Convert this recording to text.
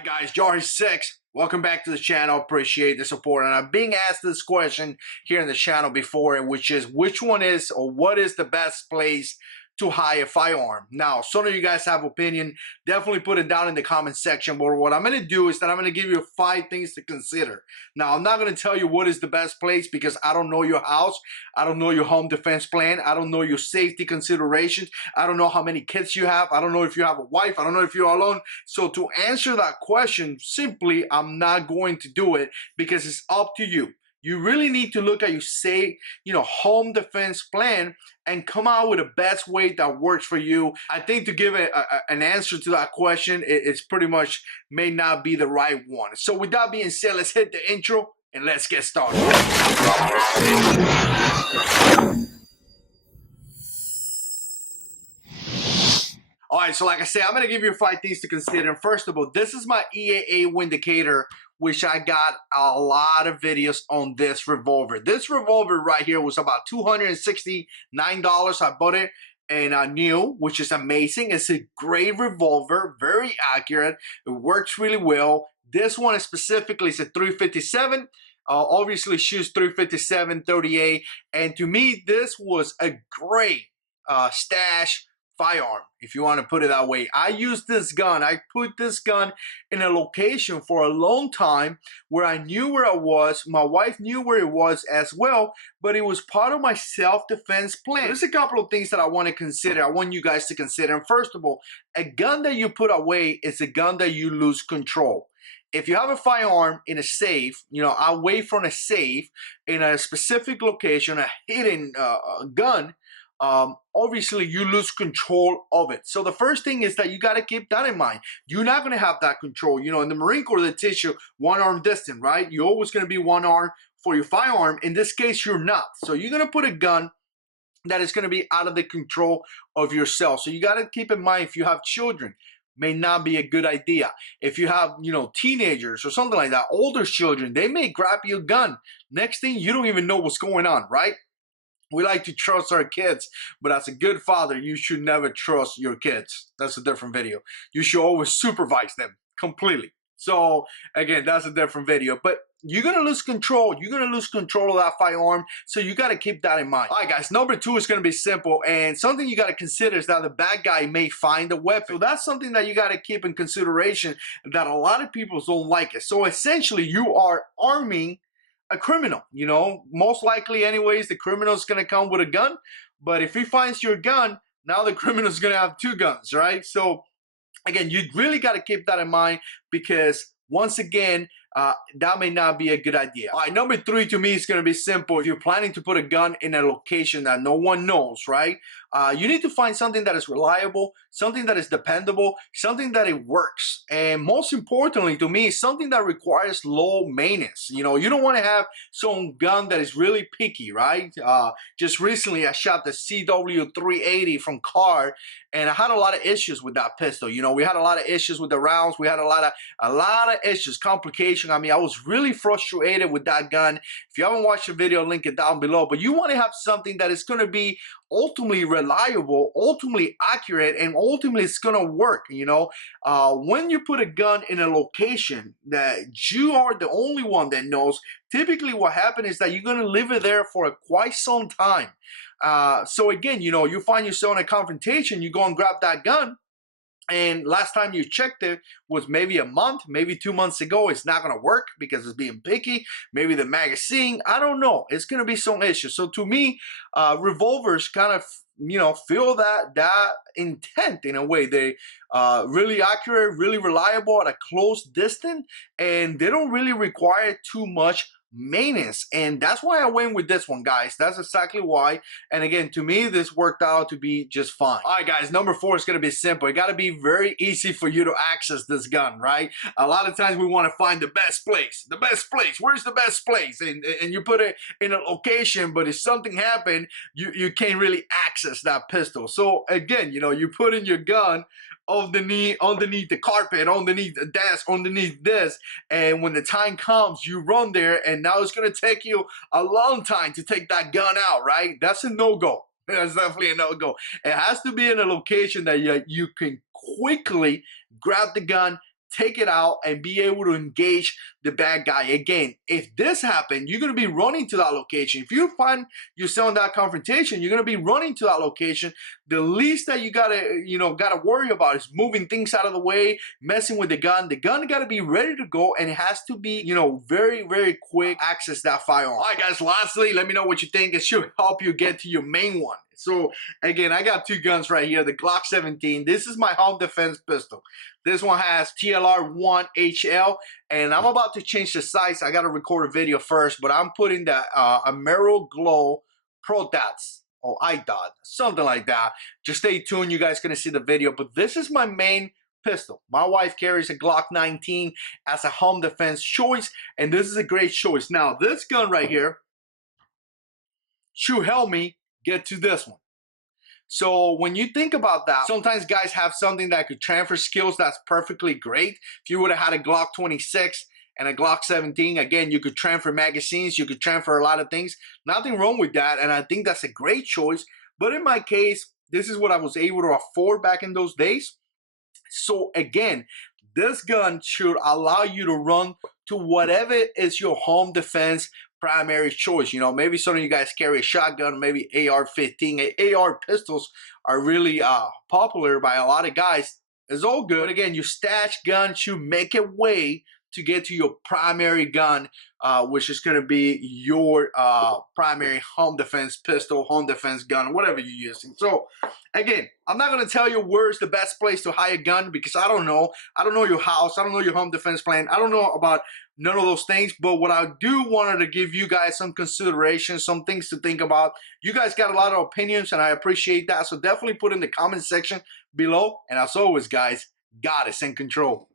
Hi guys, JH6. Welcome back to the channel. Appreciate the support. And I'm being asked this question here in the channel before, which is which one is or what is the best place to hide a firearm? Now, some of you guys have opinion. Definitely put it down in the comment section. But what I'm going to do is that I'm going to give you 5 things to consider. Now, I'm not going to tell you what is the best place because I don't know your house. I don't know your home defense plan. I don't know your safety considerations. I don't know how many kids you have. I don't know if you have a wife. I don't know if you're alone. So to answer that question, simply, I'm not going to do it because it's up to you. You really need to look at your home defense plan and come out with the best way that works for you. I think to give an answer to that question, it's pretty much may not be the right one. So with that being said, let's hit the intro and let's get started. All right, so like I said, I'm going to give you 5 things to consider. First of all, this is my EAA Windicator, which I got a lot of videos on this revolver. This revolver right here was about $269. I bought it and I knew, which is amazing. It's a great revolver, very accurate. It works really well. This one specifically is a 357. Obviously shoots 357, 38. And to me, this was a great stash firearm, if you want to put it that way. I used this gun. I put this gun in a location for a long time where I knew where it was. My wife knew where it was as well, but it was part of my self-defense plan. There's a couple of things that I want to consider. I want you guys to consider. And first of all, a gun that you put away is a gun that you lose control. If you have a firearm in a safe, away from a safe in a specific location, a hidden gun, obviously you lose control of it. So the first thing is that you got to keep that in mind. You're not going to have that control. In the Marine Corps, they teach you one arm distant, right? You're always going to be one arm for your firearm. In this case, you're not. So you're going to put a gun that is going to be out of the control of yourself. So you got to keep in mind, if you have children, may not be a good idea. If you have, teenagers or something like that, older children, they may grab your gun. Next thing, you don't even know what's going on, right? We like to trust our kids, but as a good father, you should never trust your kids. That's a different video. You should always supervise them completely. So again, that's a different video, but you're going to lose control. You're going to lose control of that firearm. So you got to keep that in mind. All right, guys, number 2 is going to be simple. And something you got to consider is that the bad guy may find a weapon. So that's something that you got to keep in consideration, that a lot of people don't like it. So essentially you are arming a criminal. Most likely anyways, the criminal's going to come with a gun. But if he finds your gun, now the criminal's going to have 2 guns, right? So again, you really got to keep that in mind because once again, that may not be a good idea. All right, number 3 to me is going to be simple. If you're planning to put a gun in a location that no one knows, right? You need to find something that is reliable, something that is dependable, something that it works. And most importantly to me, something that requires low maintenance. You don't want to have some gun that is really picky, right? Just recently I shot the CW380 from CAR and I had a lot of issues with that pistol. We had a lot of issues with the rounds. We had a lot of issues, complications. I mean, I was really frustrated with that gun. If you haven't watched the video, link it down below. But you want to have something that is going to be ultimately reliable, ultimately accurate, and ultimately it's going to work. When you put a gun in a location that you are the only one that knows, typically what happens is that you're going to live it there for quite some time. So again, you find yourself in a confrontation, you go and grab that gun, and last time you checked it was maybe a month, maybe 2 months ago. It's not going to work because it's being picky. Maybe the magazine, I don't know. It's going to be some issues. So to me, revolvers kind of, feel that intent in a way. They really accurate, really reliable at a close distance, and they don't really require too much maintenance. And that's why I went with this one, guys. That's exactly why. And again, to me, this worked out to be just fine. All right, guys, number 4 is going to be simple. It got to be very easy for you to access this gun, right? A lot of times we want to find the best place. The best place. Where's the best place? And you put it in a location, but if something happened, you can't really access that pistol. So again, you put in your gun underneath the carpet, underneath the desk, underneath this, and when the time comes, you run there, and now it's going to take you a long time to take that gun out, right? That's a no-go. That's definitely a no-go. It has to be in a location that you can quickly grab the gun, take it out and be able to engage the bad guy. Again, if this happened, you're going to be running to that location. If you find yourself in that confrontation, you're going to be running to that location. The least that you gotta worry about is moving things out of the way, messing with the gun. The gun got to be ready to go, and it has to be, very, very quick access that firearm. All right, guys, lastly, let me know what you think. It should help you get to your main one. So again, I got 2 guns right here. The Glock 17. This is my home defense pistol. This one has TLR 1HL, and I'm about to change the sights. I got to record a video first, but I'm putting the Amero Glow Pro Dots or iDot, something like that. Just stay tuned. You guys gonna see the video. But this is my main pistol. My wife carries a Glock 19 as a home defense choice, and this is a great choice. Now, this gun right here should help me get to this one. So when you think about that, sometimes guys have something that could transfer skills that's perfectly great. If you would have had a Glock 26 and a Glock 17, again, you could transfer magazines, you could transfer a lot of things. Nothing wrong with that, and I think that's a great choice. But in my case, this is what I was able to afford back in those days. So again, this gun should allow you to run to whatever is your home defense primary choice. Maybe some of you guys carry a shotgun, maybe AR-15. AR pistols are really popular by a lot of guys. It's all good. But again, your stash gun should make a way to get to your primary gun, which is going to be your primary home defense pistol, home defense gun, whatever you're using. So again, I'm not going to tell you where's the best place to hire a gun, because I don't know. I don't know your house. I don't know your home defense plan. I don't know about none of those things. But what I do wanted to give you guys some consideration, some things to think about. You guys got a lot of opinions, and I appreciate that. So definitely put in the comment section below. And as always, guys, God is in control.